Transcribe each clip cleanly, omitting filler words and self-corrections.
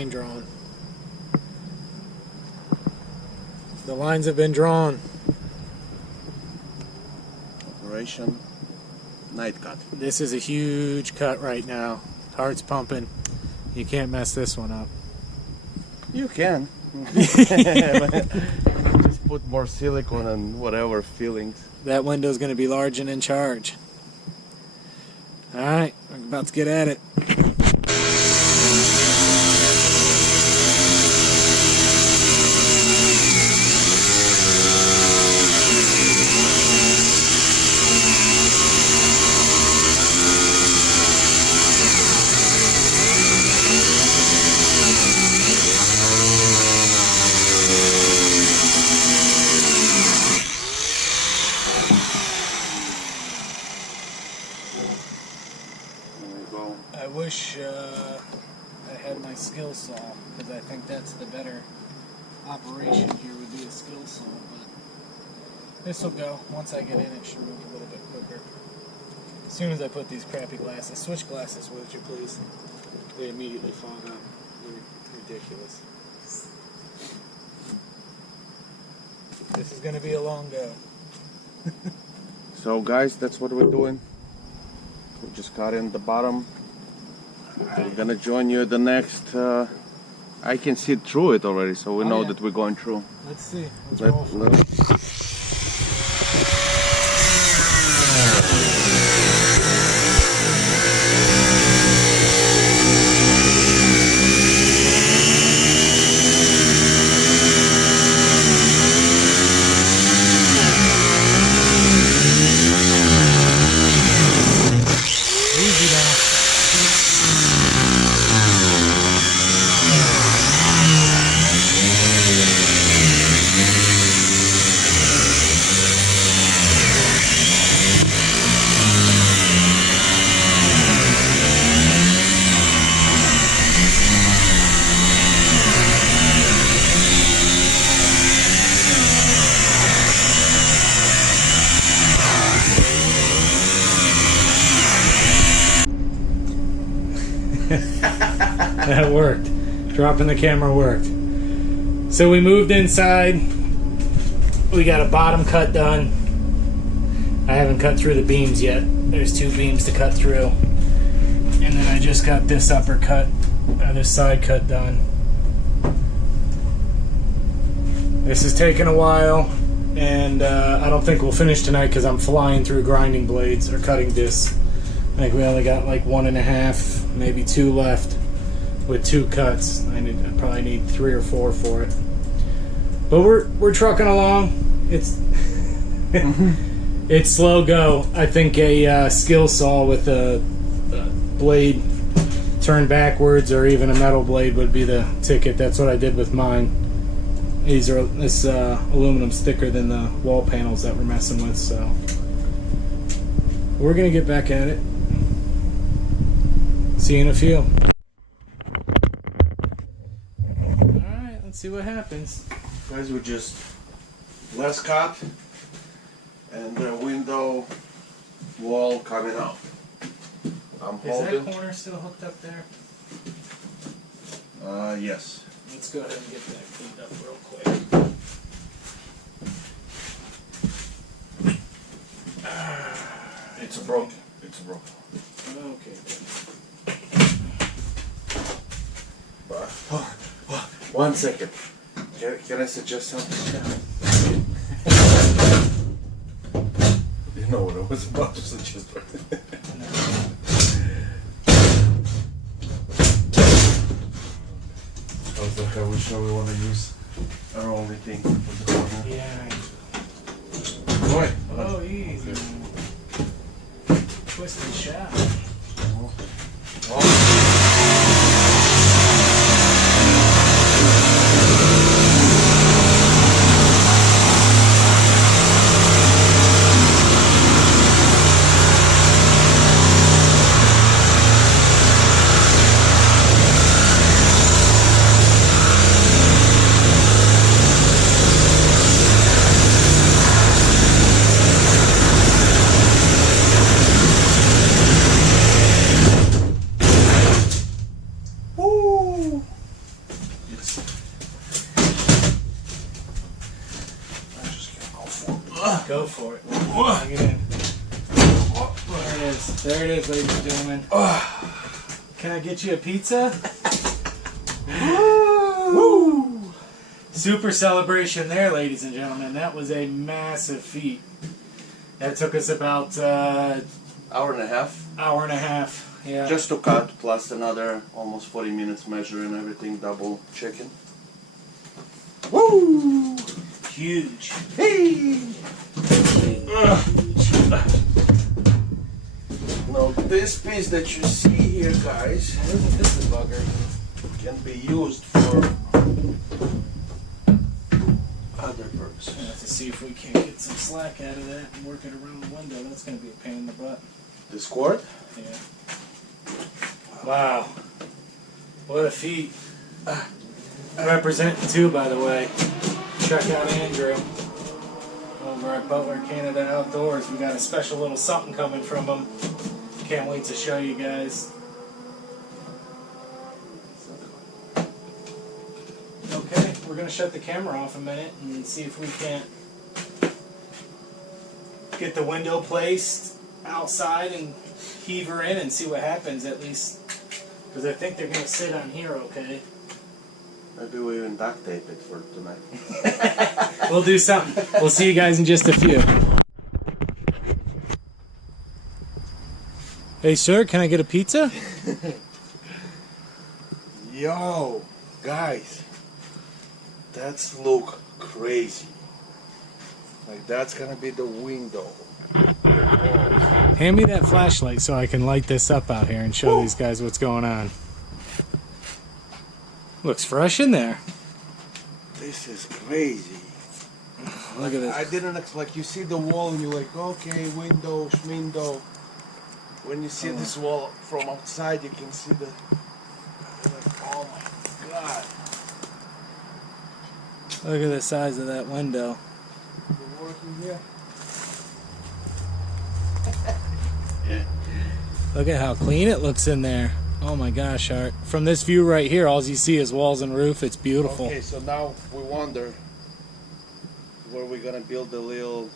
line drawn. The lines have been drawn. Operation night cut. This is a huge cut right now. Heart's pumping. You can't mess this one up. You can. Just put more silicone and whatever fillings. That window's going to be large and in charge. Alright, we're about to get at it. I wish I had my skill saw, because I think that's the better operation here would be a skill saw, but this will go. Once I get in, it should move a little bit quicker. As soon as I put these crappy glasses, switch glasses, would you please? They immediately fog up. They're ridiculous. This is going to be a long go. So guys, that's what we're doing. We just got in the bottom. We're gonna join you at the next. I can see through it already, so we know that we're going through. Let's see. Let's roll. Easy now. That worked. Dropping the camera worked. So we moved inside. We got a bottom cut done. I haven't cut through the beams yet. There's 2 beams to cut through. And then I just got this upper cut, this side cut done. This is taking a while, and I don't think we'll finish tonight because I'm flying through grinding blades or cutting discs. I think we only got like 1.5, maybe 2 left with 2 cuts. I probably need 3 or 4 for it. But we're trucking along. It's it's slow go. I think a skill saw with a blade turned backwards or even a metal blade would be the ticket. That's what I did with mine. This aluminum's thicker than the wall panels that we're messing with, so we're gonna get back at it. See you in a few. Alright, let's see what happens. Guys, we just last cut and the window wall coming out. I'm holding. Is that corner still hooked up there? Yes. Let's go ahead and get that cleaned up real quick. It's broken. It's broken. Okay, good. One second. Can I suggest something? You know what I was about to suggest. I was like, I wish we want to use our only thing for the corner. Yeah. Boy. Oh, easy. Okay. Twisted shaft. Go for it. Bring it in. There it is. There it is, ladies and gentlemen. Can I get you a pizza? Woo! Super celebration there, ladies and gentlemen. That was a massive feat. That took us about hour and a half. Hour and a half, yeah. Just to cut, plus another almost 40 minutes measuring everything, double checking. Woo! Huge. Hey! Now this piece that you see here, guys, this is bugger. can be used for other purposes. We'll have to see if we can't get some slack out of that and work it around the window. That's going to be a pain in the butt. This cord? Yeah. Wow. What a feat. Representing too, by the way. Check out Andrew over at Butler Canada Outdoors. We got a special little something coming from him. Can't wait to show you guys. Okay, we're going to shut the camera off a minute and see if we can't get the window placed outside and heave her in and see what happens, at least. Because I think they're going to sit on here okay. Maybe we even duct tape it for tonight. We'll do something. We'll see you guys in just a few. Hey sir, can I get a pizza? Yo, guys, that's look crazy. Like that's gonna be the window. Hand me that flashlight so I can light this up out here and show these guys what's going on. Looks fresh in there. This is crazy. Look at this. I didn't like you see the wall and you're like, okay, window, schmindo. When you see this wall from outside, you can see the. Like, oh my god! Look at the size of that window. You're working here. Look at how clean it looks in there. Oh my gosh, Art. From this view right here, all you see is walls and roof. It's beautiful. Okay, so now we wonder where we're gonna build the little.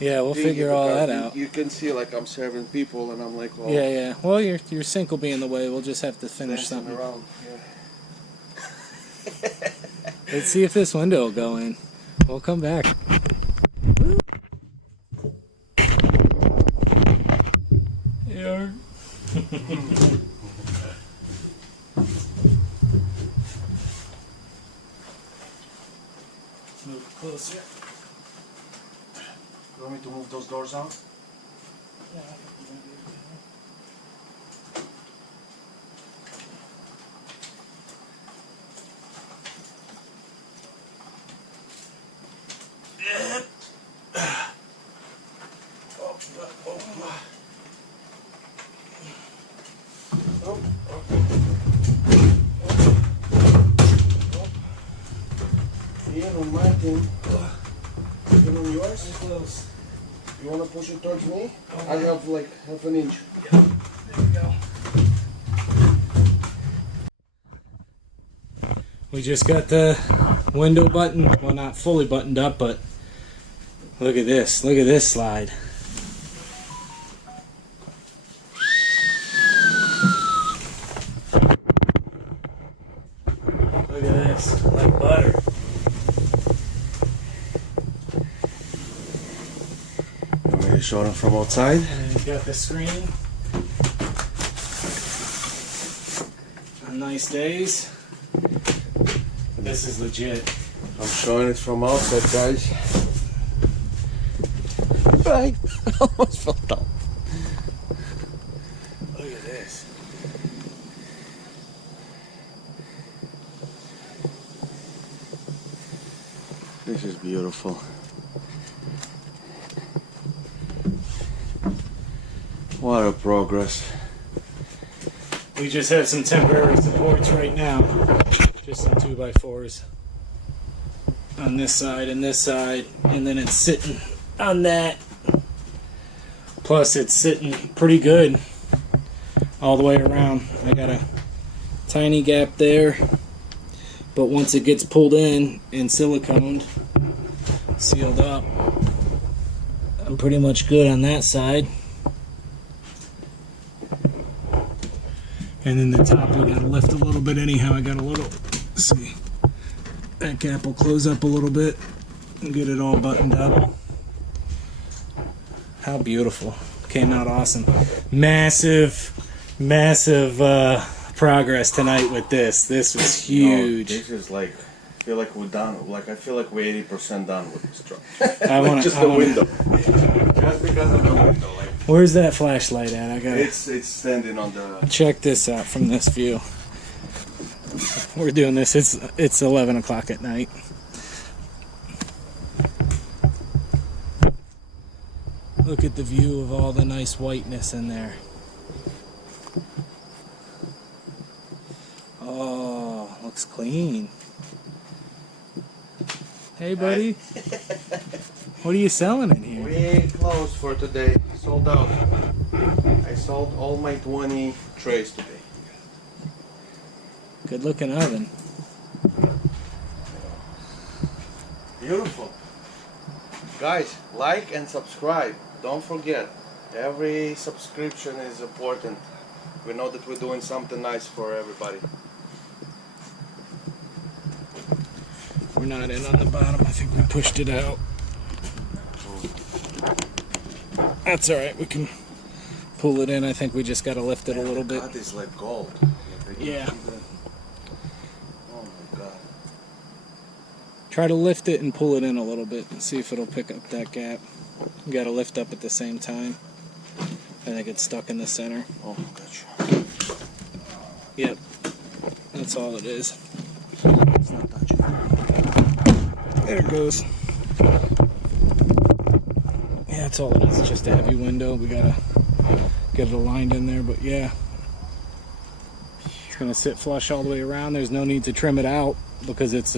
Yeah, we'll figure all that out. You can see, like, I'm serving people, and I'm like, well. Yeah, yeah. Well, your sink will be in the way. We'll just have to finish something. Around. Yeah. Let's see if this window will go in. We'll come back. Yeah. Move closer. You want me to move those doors out? Yeah. Ian, on my team. Ian, on yours? Close. You want to push it towards me? I have like half an inch. Yep. There we go. We just got the window button, well, not fully buttoned up, but look at this. Look at this slide. Look at this, like butter. Showing it from outside. And you got the screen. On nice days. This is legit. I'm showing it from outside, guys. Right. I almost fell down. Look at this. This is beautiful. What a progress. We just have some temporary supports right now. Just some 2x4s on this side and this side, and then it's sitting on that. Plus it's sitting pretty good all the way around. I got a tiny gap there, but once it gets pulled in and siliconed, sealed up, I'm pretty much good on that side. And then the top we gotta lift a little bit anyhow. I got a little, let's see, that gap will close up a little bit and get it all buttoned up. How beautiful. Came out awesome. Massive progress tonight with this. This was huge. No, this is like, I feel like we're done. Like I feel like we're 80% done with this truck. Just the window. Just because of the window. Like, where's that flashlight at? I got it's standing on the. Check this out from this view. We're doing this. It's 11 o'clock at night. Look at the view of all the nice whiteness in there. Oh, looks clean. Hey, buddy. What are you selling in here? We closed for today. Sold out. I sold all my 20 trays today. Good looking oven. Beautiful. Guys, like and subscribe. Don't forget, every subscription is important. We know that we're doing something nice for everybody. We're not in on the bottom. I think we pushed it out. That's alright. We can pull it in. I think we just got to lift it a little bit. That is like gold. Yeah. Oh my god. Try to lift it and pull it in a little bit and see if it'll pick up that gap. You got to lift up at the same time. I think it's stuck in the center. Oh, gotcha. Yep. That's all it is. It's not touching. There it goes. Yeah, that's all it is. It's just a heavy window. We gotta get it aligned in there, but yeah. It's gonna sit flush all the way around. There's no need to trim it out because it's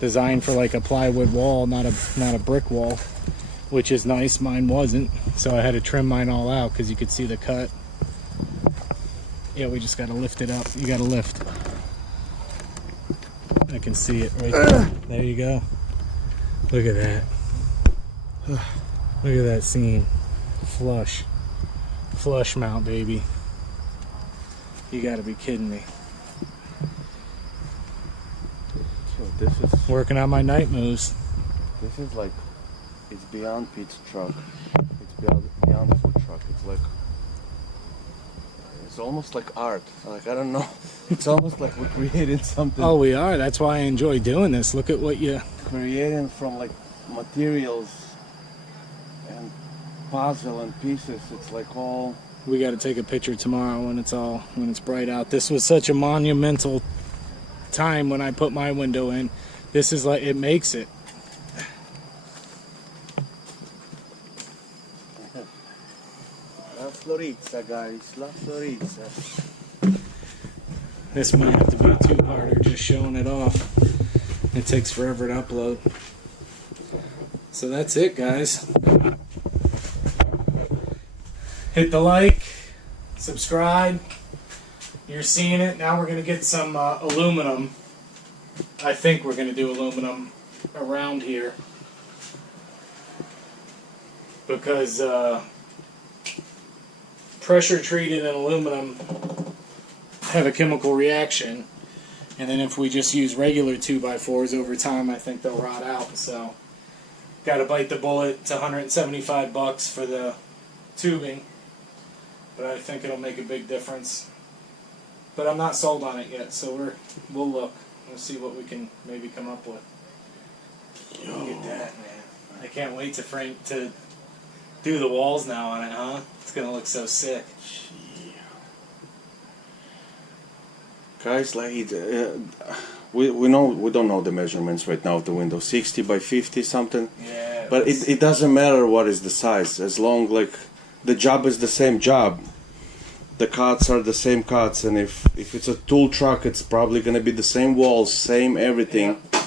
designed for like a plywood wall, not a brick wall, which is nice. Mine wasn't, so I had to trim mine all out because you could see the cut. Yeah, we just gotta lift it up. You gotta lift. I can see it right there. There you go. Look at that. Look at that seam. Flush. Flush mount, baby. You gotta be kidding me. So this is working on my night moves. This is like, it's beyond Pete's truck. It's beyond food truck. It's like, it's almost like art. Like, I don't know. It's almost like we're creating something. Oh, we are. That's why I enjoy doing this. Look at what you creating from like materials and puzzle and pieces. It's like all. We got to take a picture tomorrow when it's bright out. This was such a monumental time when I put my window in. This is like, it makes it. La Florizza, guys. La Florizza. This might have to be a two-parter, just showing it off. It takes forever to upload. So that's it, guys. Hit the like, subscribe. You're seeing it. Now we're going to get some aluminum. I think we're going to do aluminum around here. Because pressure treated and aluminum have a chemical reaction, and then if we just use regular 2x4s over time, I think they'll rot out. So got to bite the bullet. It's $175 for the tubing, but I think it'll make a big difference. But I'm not sold on it yet, so we'll look. We'll see what we can maybe come up with. Look at that, man! I can't wait to do the walls now on it, huh? It's gonna look so sick. Guys, like we don't know the measurements right now of the window, 60 by 50 something. Yeah. But it doesn't matter what is the size, as long like the job is the same job. The cuts are the same cuts, and if it's a tool truck, it's probably gonna be the same walls, same everything. Yeah.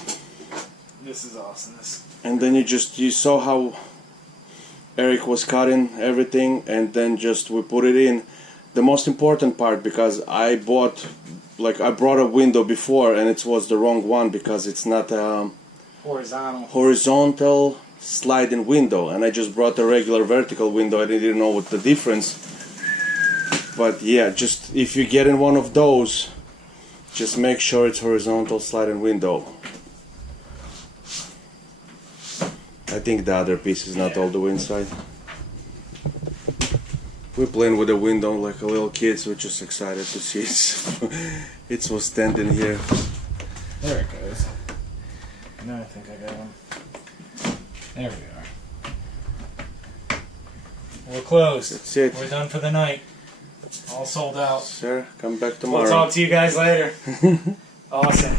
This is awesome. And then you saw how Eric was cutting everything, and then just we put it in. The most important part, because I brought a window before and it was the wrong one because it's not horizontal. Horizontal sliding window, and I just brought a regular vertical window. I didn't know what the difference. But yeah, just if you get in one of those, just make sure it's horizontal sliding window. I think the other piece is not all the way inside. We're playing with the window like a little kids. We're just excited to see it. It was standing here. There it goes. Now I think I got him. There we are. We're closed. That's it. We're done for the night. All sold out. Sir, come back tomorrow. We'll talk to you guys later. Awesome.